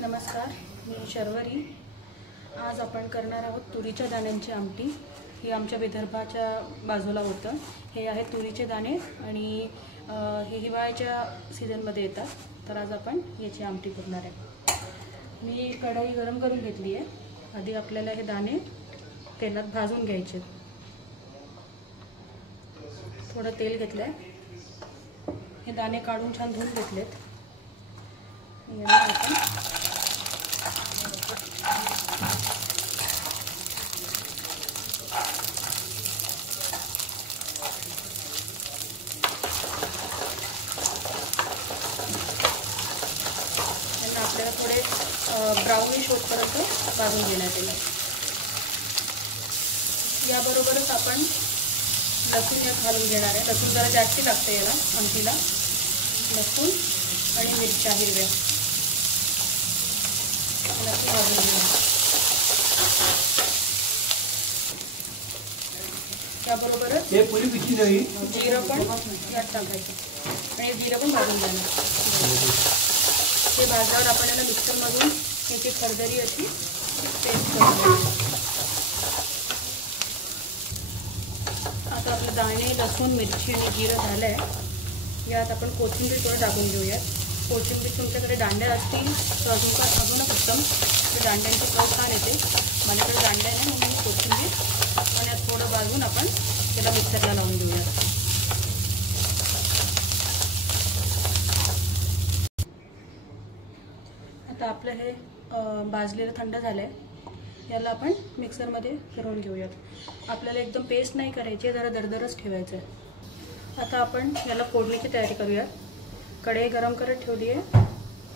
नमस्कार, मी शर्वरी। आज आपण करणार आहोत तुरीच्या दाण्यांची आमटी। ही आमच्या विदर्भाच्या बाजूला होतं। हे आहेत तुरीचे दाणे आणि हे हिवाळ्याच्या सीझनमध्ये येतात। तर आज आपण याची आमटी करणार आहे। मी कढई गरम करून घेतली आहे। आधी आपल्याला हे दाणे तेलात भाजून घ्यायचे। थोडं तेल घेतलं आहे। हे दाणे काढून छान धुवून घेतलेत। यांना आपण आपल्याला थोडे ब्राउनिश होतपर्यंत भाजून घेण्यात येईल। याबरोबरच आपण लसूण घालून घेणार आहे। लसूण जरा जास्त लागते याला आमटीला। लसूण आणि मिरच्या हिरव्या भाजून घेणार। त्याबरोबरच जिरं पण यात टाकायचं आणि जिरं पण भाजून घेणार। हे भाजल्यावर आपण याला मिक्सरमधून याची खरदरी अशी पेस्ट करून घेणार। आता आपले दाणे, लसूण, मिरची आणि जिरं झालं आहे। यात आपण कोथिंबीर थोडं टाकून घेऊयात। कोथिंबीर तुमच्याकडे दांड्या असतील तर अजूनच उत्तम। तर दांड्यांची चव छान येते। माझ्याकडे दांड्या नाही म्हणून कोथिंबीर आणि यात थोडं भाजून आपण त्याला मिक्सरला लावून घेऊयात। आता आपलं हे भाजलेलं थंड झालं आहे। याला आपण मिक्सरमध्ये फिरवून घेऊयात। आपल्याला एकदम पेस्ट नाही करायची आहे, जरा दरदरच ठेवायचं आहे। आता आपण याला फोडणीची तयारी करूयात। कढई गरम करत ठेवली आहे।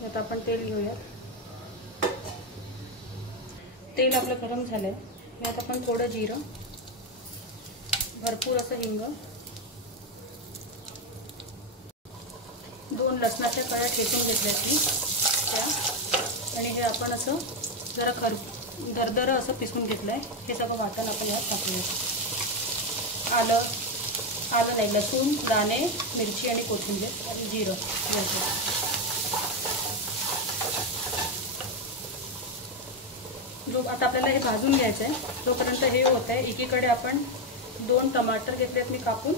यात आपण तेल घेऊयात। तेल आपलं गरम झालं आहे। यात आपण थोडं जिरं, भरपूर असं हिंग, 2 लसणाच्या कळ्या ठेचून घेतल्यात मी त्या, आणि हे आपण असं जरा दरदर असं पिसून घेतलं आहे। हे सगळं वाटण आपण यात टाकूया। आलं नाही, लसूण, दाणे, मिरची आणि कोथिंबीर आणि जिरं आता आपल्याला हे भाजून घ्यायचं आहे। तोपर्यंत हे होत आहे, एकीकडे आपण 2 टमाटर घेतलेत मी कापून,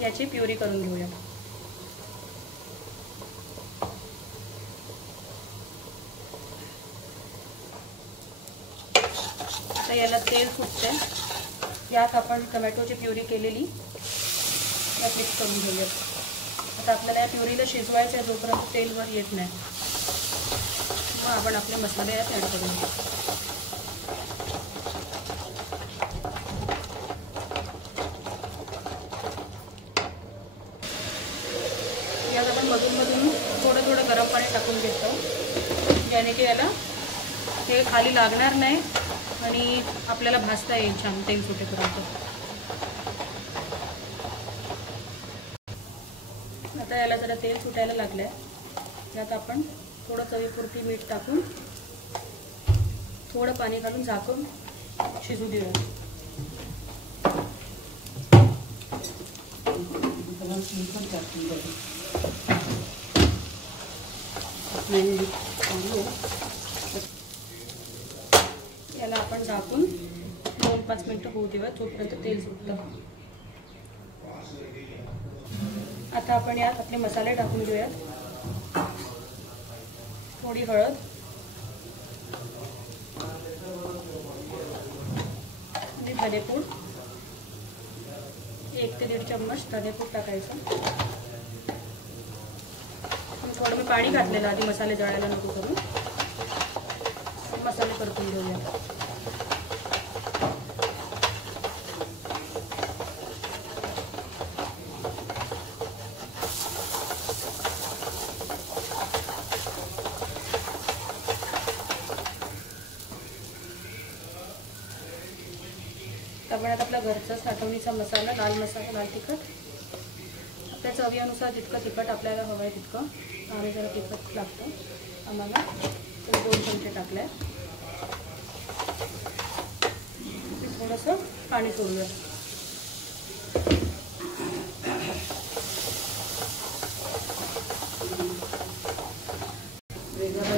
याची प्युरी करून घेऊया। आता याला तेल सुटतंय। यात आपण टोमॅटोची प्युरी केलेली यात मिक्स करून घेऊया। आता आपल्याला या प्युरीला शिजवायचं आहे जोपर्यंत तेल वर येत नाही। मग आपण आपले मसाले यात ॲड करून घेऊ। यात आपण मधून थोडं गरम पाणी टाकून घेतो, ज्याने की याला हे खाली लागणार नाही आणि आपल्याला भाजता येईल छान तेल सुटेपर्यंत। आता याला जरा तेल सुटायला लागलं आहे। यात आपण थोडं चवीपुरती मीठ टाकून थोडं पाणी घालून झाकून शिजू देऊया। याला आपण झाकून 2-5 मिनिटं होऊ देऊया, तोपर्यंत तेल सुटतं। आता आपण यात आपले मसाले टाकून घेऊयात। थोडी हळद, आणि धनेपूड, 1 ते 1.5 चम्मच धनेपूड टाकायचं। थोडं मी पाणी घातलेलं आधी मसाले जळायला नको करून। मसाले परतून घेऊया। आपण आपला घरचा साठवणीचा मसाला, लाल मसाला, लाल तिखट, आपल्या चवीनुसार जितकं तिखट आपल्याला हवं आहे तितकं, आम्ही जरा तिखट लागतं आम्हाला, 2 चमचे टाकले। थोडंसं पाणी सोडूया। वेगळा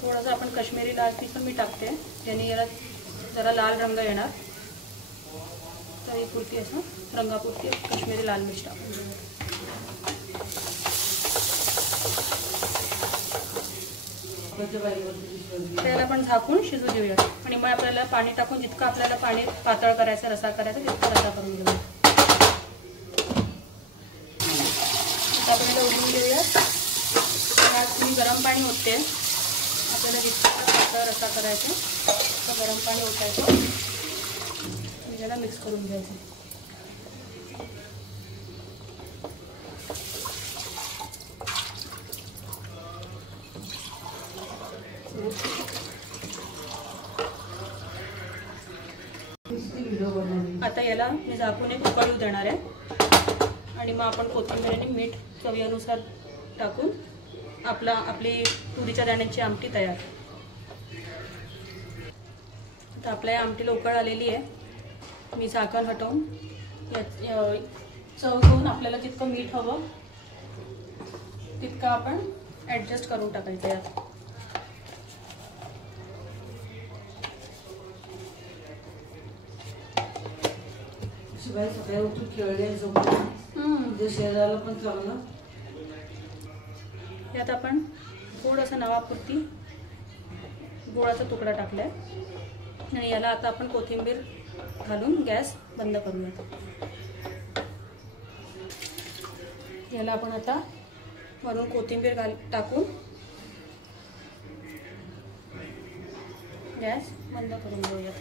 थोडंसं आपण काश्मीरी लाल तिखट पण मी टाकते, ज्याने याला जरा लाल रंग येणार. चवीपुरती असं रंगापुरती काश्मीरी लाल मिर्च टाकून घेऊया. त्याला आपण झाकून शिजू देऊया आणि मग आपल्याला पाणी टाकून जितकं आपल्याला पाणी पातळ करायचं, रसा करायचा तितका रसा करून घेऊया. आपल्याला उडवून देऊया. मी गरम पाणी ओतते. आपल्याला जितका पातळ रसा करायचा तर गरम पाणी ओतायचं आणि त्याला मिक्स करून घ्यायचं. आता याला मी झाकून एक उकळी देणार आहे आणि मग आपण कोथिंबीर आणि मीठ चवीनुसार टाकून आपली तुरीच्या दाण्यांची आमटी तयार. आता आपल्या या आमटीला उकळ आलेली आहे. मी झाकण हटवून चव घेऊन आपल्याला जितकं मीठ हवं तितकं आपण ॲडजस्ट करून टाकायचं यात. सकाळी उठून खेळले शरीराला पण चांगलं. यात आपण थोडंसं नवापुरती गुळाचा तुकडा टाकलाय आणि याला आता आपण कोथिंबीर घालून गॅस बंद करूयात. याला आपण आता वरून कोथिंबीर टाकून गॅस बंद करून घेऊयात.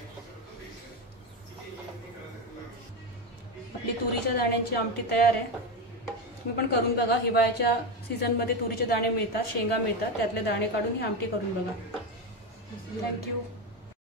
आपली तुरीच्या दाण्यांची आमटी तयार आहे. तुम्ही पण करून बघा. हिवाळ्याच्या सीझनमध्ये तुरीचे दाणे मिळतात, शेंगा मिळतात, त्यातले दाणे काढून ही आमटी करून बघा. थँक्यू.